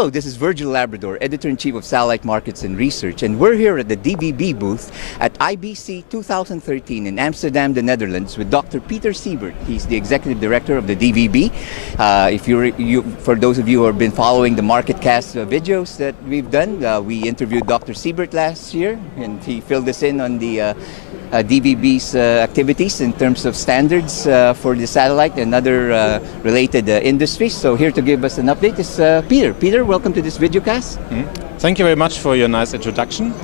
Hello, this is Virgil Labrador, Editor-in-Chief of Satellite Markets and Research, and we're here at the DVB booth at IBC 2013 in Amsterdam, the Netherlands, with Dr. Peter Siebert. He's the Executive Director of the DVB. For those of you who have been following the MarketCast videos that we've done, we interviewed Dr. Siebert last year, and he filled us in on the DVB's activities in terms of standards for the satellite and other related industries. So here to give us an update is Peter. Peter, welcome to this videocast. Thank you very much for your nice introduction.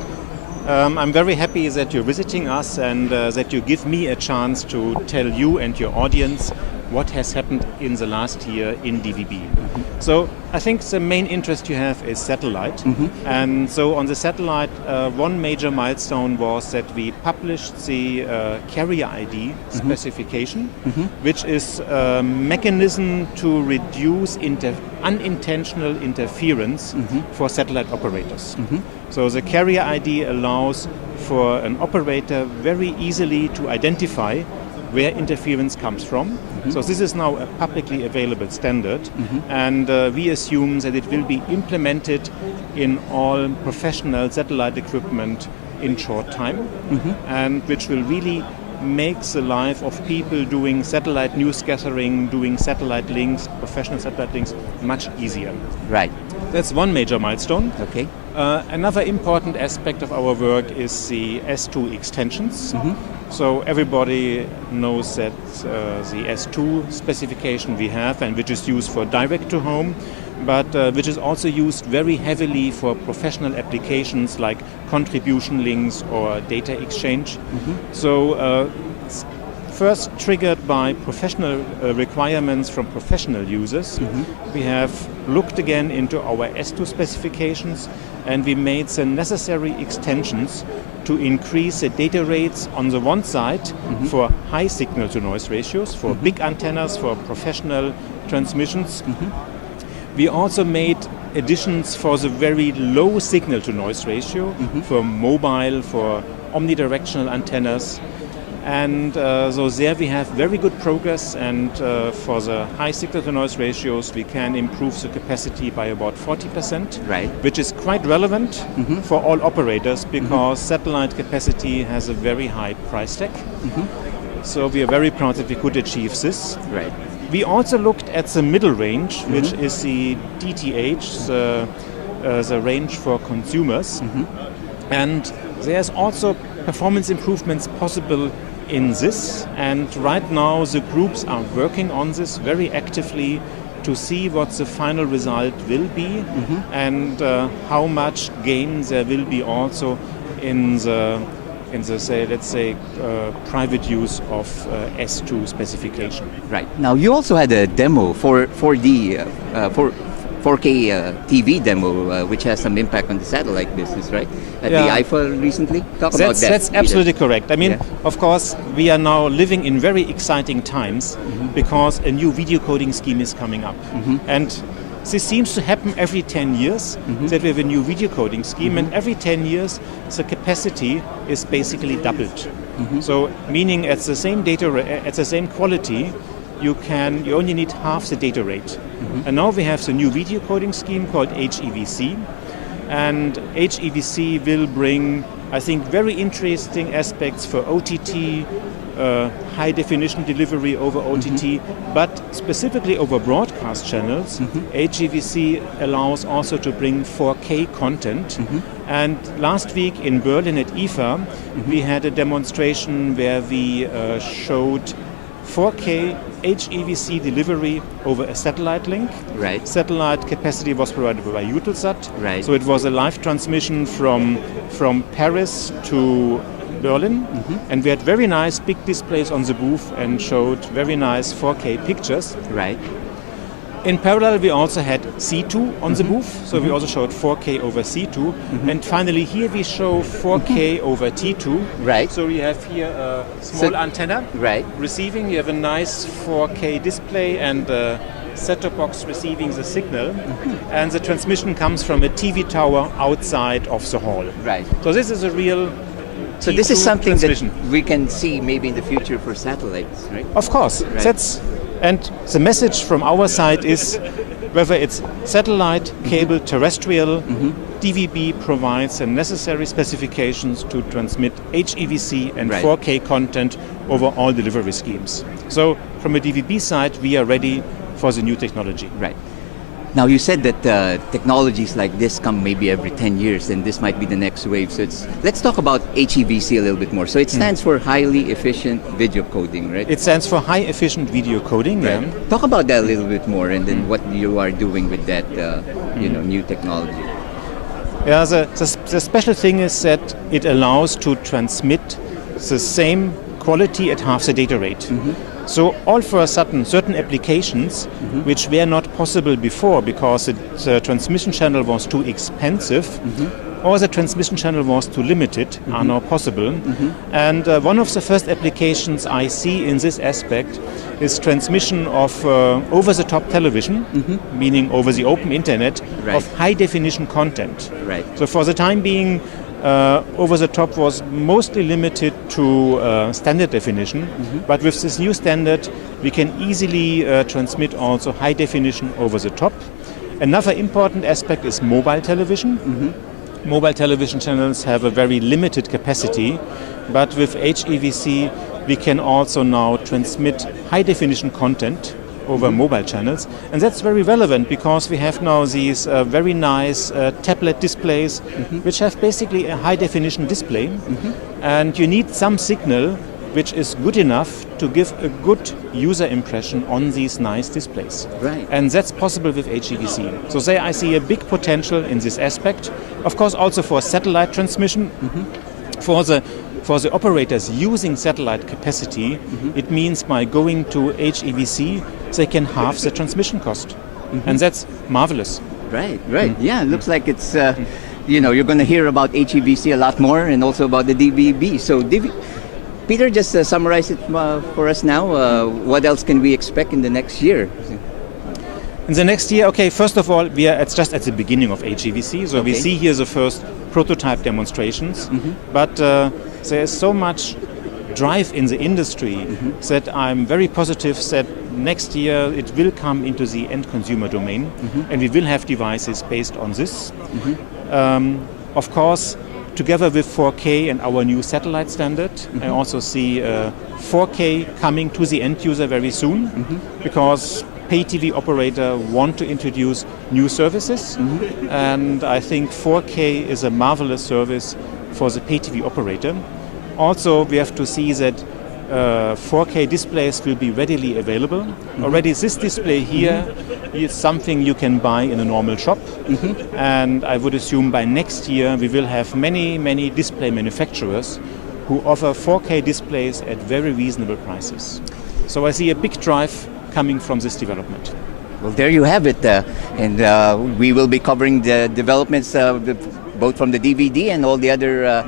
I'm very happy that you're visiting us and that you give me a chance to tell you and your audience what has happened in the last year in DVB. So I think the main interest you have is satellite. And so on the satellite, one major milestone was that we published the carrier ID specification, which is a mechanism to reduce unintentional interference for satellite operators. So the carrier ID allows for an operator very easily to identify where interference comes from. So this is now a publicly available standard, and we assume that it will be implemented in all professional satellite equipment in short time, and which will really make the life of people doing satellite news gathering, doing satellite links, professional satellite links, much easier. Right. That's one major milestone. Okay. Another important aspect of our work is the S2 extensions. So everybody knows that the S2 specification we have, and which is used for direct-to-home, but which is also used very heavily for professional applications like contribution links or data exchange. So first triggered by professional requirements from professional users, we have looked again into our S2 specifications, and we made the necessary extensions to increase the data rates on the one side for high signal-to-noise ratios, for big antennas, for professional transmissions. We also made additions for the very low signal-to-noise ratio, for mobile, for omnidirectional antennas. And so there we have very good progress, and for the high signal-to-noise ratios we can improve the capacity by about 40%, which is quite relevant for all operators, because satellite capacity has a very high price tag. So we are very proud that we could achieve this. We also looked at the middle range, which is the DTH, the range for consumers. And there's also performance improvements possible in this, and right now the groups are working on this very actively to see what the final result will be, and how much gain there will be also in the private use of S2 specification. Right. Now you also had a demo for 4K TV demo, which has some impact on the satellite business, right? At the IFA recently? Talk about that. That's absolutely correct. I mean, of course, we are now living in very exciting times because a new video coding scheme is coming up. And this seems to happen every 10 years, that we have a new video coding scheme, and every 10 years the capacity is basically doubled. So meaning at the same data, at the same quality, you only need half the data rate. And now we have the new video coding scheme called HEVC, and HEVC will bring, I think, very interesting aspects for OTT, high definition delivery over OTT, but specifically over broadcast channels. HEVC allows also to bring 4K content. And last week in Berlin at IFA, we had a demonstration where we showed 4K HEVC delivery over a satellite link. Satellite capacity was provided by Eutelsat. So it was a live transmission from Paris to Berlin, and we had very nice big displays on the booth and showed very nice 4K pictures. In parallel, we also had C2 on the booth, so we also showed 4K over C2. And finally, here we show 4K over T2. So we have here a small antenna receiving. You have a nice 4K display and a set-top box receiving the signal. And the transmission comes from a TV tower outside of the hall. So this is a real So this is something that we can see maybe in the future for satellites, right? Of course. And the message from our side is whether it's satellite, cable, terrestrial, DVB provides the necessary specifications to transmit HEVC and 4K content over all delivery schemes. So from a DVB side, we are ready for the new technology. Right. Now, you said that technologies like this come maybe every 10 years, and this might be the next wave. So let's talk about HEVC a little bit more. So it stands for highly efficient video coding, right? It stands for high efficient video coding. Right. Yeah. Talk about that a little bit more, and then what you are doing with that, new technology. Yeah, the special thing is that it allows to transmit the same quality at half the data rate. So all for a sudden, certain applications which were not possible before because the transmission channel was too expensive or the transmission channel was too limited are now possible. And one of the first applications I see in this aspect is transmission of over-the-top television, meaning over the open internet, of high-definition content. Right. So for the time being, over the top was mostly limited to standard definition, but with this new standard we can easily transmit also high definition over the top. Another important aspect is mobile television. Mobile television channels have a very limited capacity, but with HEVC we can also now transmit high definition content over mobile channels, and that's very relevant because we have now these very nice tablet displays which have basically a high definition display, and you need some signal which is good enough to give a good user impression on these nice displays. Right. And that's possible with HEVC. So there I see a big potential in this aspect. Of course also for satellite transmission. For the operators using satellite capacity, it means by going to HEVC, they can halve the transmission cost. And that's marvelous. Right. Yeah, it looks like it's, you're going to hear about HEVC a lot more and also about the DVB. So Peter, just summarize it for us now. What else can we expect in the next year? In the next year, okay, first of all, it's just at the beginning of HEVC. So we see here the first prototype demonstrations. But there is so much drive in the industry that I'm very positive that next year it will come into the end consumer domain and we will have devices based on this. Of course, together with 4K and our new satellite standard, I also see 4K coming to the end user very soon because pay TV operator want to introduce new services, and I think 4K is a marvelous service for the pay TV operator. Also, we have to see that 4K displays will be readily available. Already this display here is something you can buy in a normal shop, and I would assume by next year we will have many display manufacturers who offer 4K displays at very reasonable prices. So I see a big drive coming from this development. Well, there you have it, and we will be covering the developments both from the DVD and all the other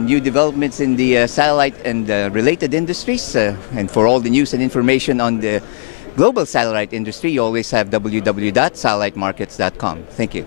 new developments in the satellite and related industries. And for all the news and information on the global satellite industry, you always have www.satellitemarkets.com. Thank you.